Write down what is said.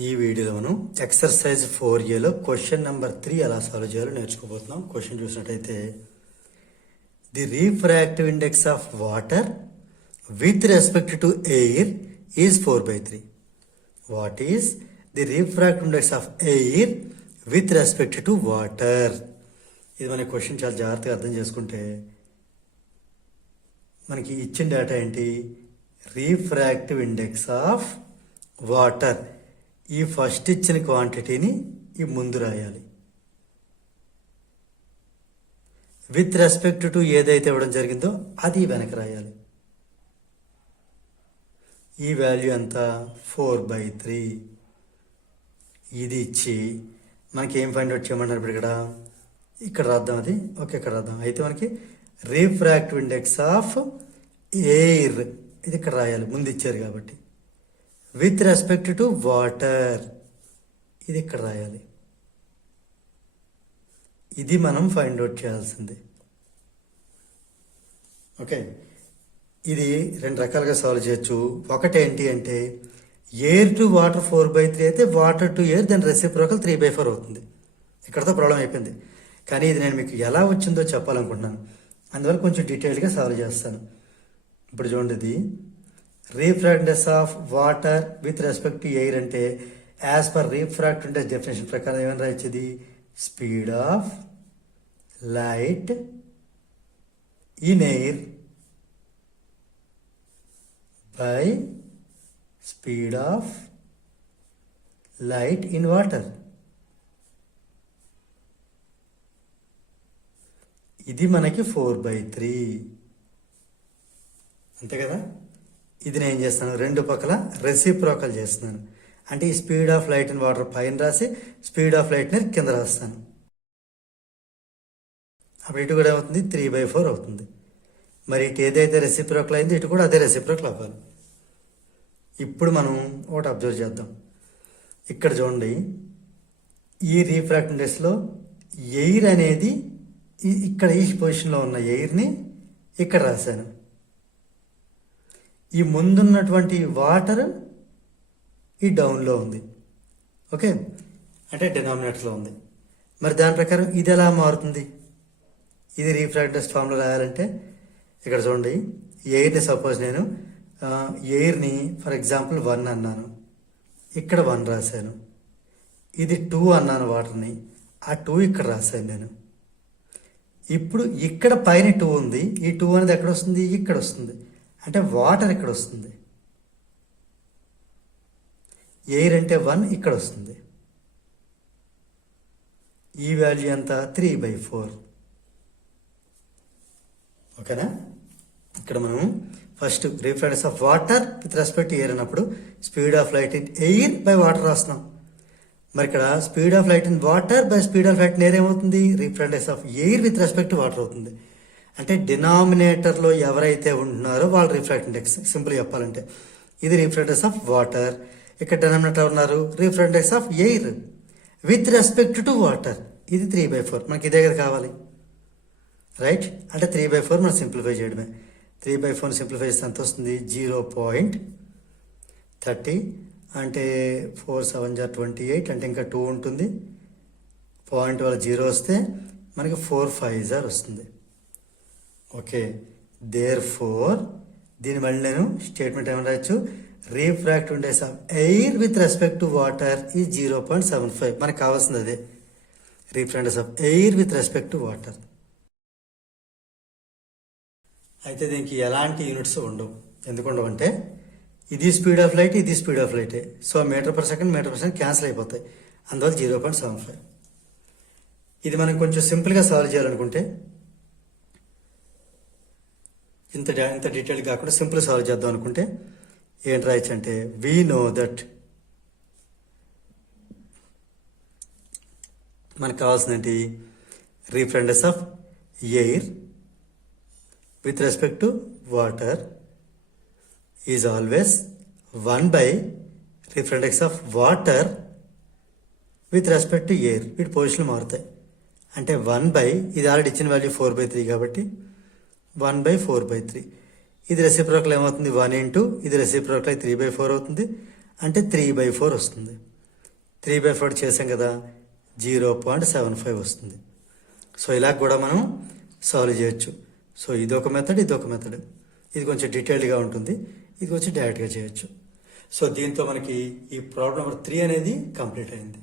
ఈ వీడియోలో మనం ఎక్సర్సైజ్ 4Aలో క్వశ్చన్ నెంబర్ 3 ఎలా సాల్వ్ చేయాలో నేర్చుకోబోతున్నాం. క్వశ్చన్ చూసినట్టయితే the refractive index of water with respect to air is 4/3. What is the refractive index of air with respect to water? ఇది మన question చాలా జాగ్రత్తగా అర్థం చేసుకుంటే మనకి ఇచ్చిన డేటా ఏంటి? Refractive index of water. ఈ ఫస్ట్ ఇచ్చిన క్వాంటిటీని ఈ ముందు రాయాలి. విత్ రెస్పెక్ట్ టు ఏదైతే ఇవ్వడం జరిగిందో అది వెనక రాయాలి. ఈ వాల్యూ ఎంత? 4/3. ఇది ఇచ్చి మనకి ఏం ఫైండ్ అవుట్ చేయమన్నారు ఇప్పుడు? ఇక్కడ రాద్దాం. అది ఓకే, ఇక్కడ రాద్దాం. అయితే మనకి రీఫ్రాక్టివ్ ఇండెక్స్ ఆఫ్ ఎయిర్ ఇది ఇక్కడ రాయాలి, ముందు ఇచ్చారు కాబట్టి. విత్ రెస్పెక్ట్ టు వాటర్ ఇది ఇక్కడ రాయాలి. ఇది మనం ఫైండ్ అవుట్ చేయాల్సింది. ఓకే, ఇది రెండు రకాలుగా సాల్వ్ చేయొచ్చు. ఒకటి ఏంటి అంటే ఎయిర్ టు వాటర్ 4/3 అయితే వాటర్ టు ఎయిర్ దాని రెసిప్రోకల్ 3/4 అవుతుంది. ఇక్కడతో ప్రాబ్లం అయిపోయింది. కానీ ఇది నేను మీకు ఎలా వచ్చిందో చెప్పాలనుకుంటున్నాను, అందువల్ల కొంచెం డీటెయిల్గా సాల్వ్ చేస్తాను. ఇప్పుడు చూడండి, ఇది refractive index of water with respect to air అంటే as per refractive index definition ప్రకారం ఏమైనా రాయించేది? Speed of light in air by speed of light in water. ఇది మనకి 4/3 అంతే కదా. ఇది నేను ఏం చేస్తాను, రెండు పక్కల రెసిప్రోకల్ చేస్తున్నాను. అంటే ఈ speed of light in water పైన రాసి స్పీడ్ ఆఫ్ లైట్ని కింద రాస్తాను. అప్పుడు ఇటు కూడా అవుతుంది 3/4 అవుతుంది. మరి ఇటు ఏదైతే రెసిప్రోకల్ అయిందో ఇటు కూడా అదే రెసిప్రోకల్ అవ్వాలి. ఇప్పుడు మనం ఒకటి అబ్జర్వ్ చేద్దాం. ఇక్కడ చూడండి, ఈ రీఫ్రాక్టివ్ ఇండెక్స్లో ఎయిర్ అనేది ఇక్కడ ఈ పొజిషన్లో ఉన్న ఎయిర్ని ఇక్కడ రాశాను. ఈ ముందున్నటువంటి వాటర్ ఈ డౌన్లో ఉంది. ఓకే, అంటే డినామినేటర్లో ఉంది. మరి దాని ప్రకారం ఇది ఎలా మారుతుంది? ఇది రీఫ్రాక్టివ్ ఫామ్లో రాయాలంటే ఇక్కడ చూడండి, ఎయిర్ని సపోజ్ నేను ఎయిర్ని ఫర్ ఎగ్జాంపుల్ 1 అన్నాను, ఇక్కడ 1 రాశాను. ఇది 2 అన్నాను వాటర్ని, ఆ 2 ఇక్కడ రాశాను నేను. ఇప్పుడు ఇక్కడ పైన 2 ఉంది, ఈ 2 అనేది ఎక్కడ వస్తుంది? ఇక్కడ వస్తుంది. అంటే వాటర్ ఇక్కడ వస్తుంది. ఎయిర్ అంటే 1 ఇక్కడ వస్తుంది. ఈ వాల్యూ ఎంత? 3/4. ఓకేనా. ఇక్కడ మనం first refractive of water with respect air అన్నప్పుడు speed of light in air by water రాస్తున్నాం. మరి ఇక్కడ speed of light in water by speed of light in air ఏమవుతుంది? Refractive of air with respect water అవుతుంది. అంటే డినామినేటర్లో ఎవరైతే ఉంటున్నారో వాళ్ళు రిఫ్రాక్టివ్ ఇండెక్స్. సింపుల్ చెప్పాలంటే ఇది రీఫ్రాక్టివ్ ఆఫ్ వాటర్, ఇక్కడ డినామినేటర్ ఉన్నారు refractive index of air with respect to water. ఇది 3/4. మనకి ఇదే కదా కావాలి, రైట్? అంటే 3/4 మనం సింప్లిఫై చేయడమే. 3/4 సింప్లిఫై చేస్తే ఎంత వస్తుంది? 0.30 అంటే 4 7 28 అంటే ఇంకా 2 ఉంటుంది. పాయింట్ వల్ల 0 వస్తే మనకి 4 5 వస్తుంది. ఓకే, దేర్ ఫోర్ దీని మళ్ళీ నేను స్టేట్మెంట్ ఏమైనా రాయొచ్చు? Refractive index of air with respect to water ఈ 0.75. మనకు కావాల్సింది అదే, refractive index of air with respect to water. అయితే దీనికి ఎలాంటి యూనిట్స్ ఉండవు. ఎందుకు ఉండవు అంటే ఇది స్పీడ్ ఆఫ్ లైట్, ఇది స్పీడ్ ఆఫ్ లైటే. So meter per second cancel అయిపోతాయి. అందువల్ల 0.75. ఇది మనం కొంచెం సింపుల్గా సాల్వ్ చేయాలనుకుంటే ఇంత డీటెయిల్ కాకుండా సింపుల్ సాల్వ్ చేద్దాం అనుకుంటే ఏంటి రాయొచ్చు అంటే వీ నో దట్ మనకు కావాల్సిందేంటి? Refractive index of air with respect to water is always 1/, refractive index of water with respect to air. వీటి పొజిషన్లు మారుతాయి. అంటే 1/, ఇది ఆల్రెడీ ఇచ్చిన వాల్యూ 4/3 కాబట్టి 1/4/3. ఇది రెసిప్రోకల్ ఏమవుతుంది? 1 ఇంటూ ఇది రెసిప్రోకల్ 3/4 అవుతుంది. అంటే 3/4 వస్తుంది. 3/4 చేసాం కదా, 0.75 వస్తుంది. సో ఇలా కూడా మనం సాల్వ్ చేయొచ్చు. సో ఇదొక మెథడ్, ఇదొక మెథడ్. ఇది కొంచెం డీటెయిల్డ్గా ఉంటుంది, ఇది కొంచెం డైరెక్ట్గా చేయొచ్చు. సో దీంతో మనకి ఈ ప్రాబ్లం నెంబర్ 3 అనేది కంప్లీట్ అయింది.